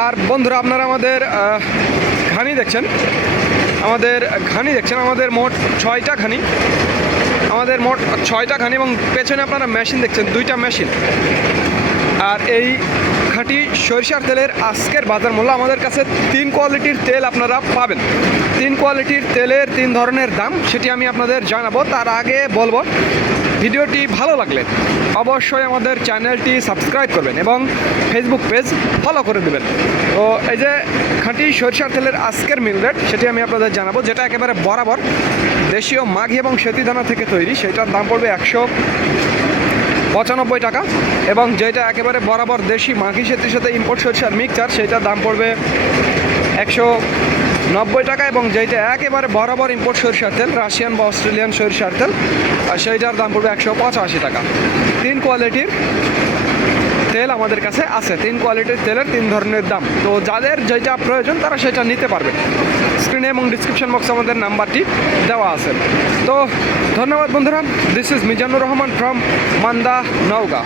আর বন্ধুরা আপনারা আমাদের ঘানি দেখছেন, আমাদের মোট 6টা ঘানি, এবং পেছনে আপনারা মেশিন দেখছেন, 2টা মেশিন। আর এই খাঁটি সরিষার তেলের আজকের বাজার মূল্য আমাদের কাছে 3 কোয়ালিটির তেল আপনারা পাবেন। 3 কোয়ালিটির তেলের 3 ধরনের দাম, সেটি আমি আপনাদের জানাবো। তার আগে বলবো, ভিডিওটি ভালো লাগলে অবশ্যই আমাদের চ্যানেলটি সাবস্ক্রাইব করবেন এবং ফেসবুক পেজ ফলো করে দেবেন। তো এই যে খাঁটি সরিষার তেলের আজকের মিল রেট, সেটি আমি আপনাদের জানাবো। যেটা একেবারে বরাবর দেশীয় মাঘি এবং সেতি দানা থেকে তৈরি, সেটার দাম পড়বে 195 টাকা। এবং যেটা একেবারে বরাবর দেশি মাঘি সেতির সাথে ইম্পোর্ট সরিষার মিক্সচার, সেইটার দাম পড়বে 190 টাকা। এবং যেটা একেবারে বরাবর ইম্পোর্ট সরিষার তেল, রাশিয়ান বা অস্ট্রেলিয়ান সরিষার তেল, সেইটার দাম পড়বে 185 টাকা। 3 কোয়ালিটির তেল আমাদের কাছে আছে। 3 কোয়ালিটির তেলের 3 ধরনের দাম। তো যাদের যেটা প্রয়োজন তারা সেটা নিতে পারবে। স্ক্রিনে এবং ডিসক্রিপশন বক্সে আমাদের নাম্বারটি দেওয়া আছে। তো ধন্যবাদ বন্ধুরা। This is Mizanur Rahman from Manda, Naogaon.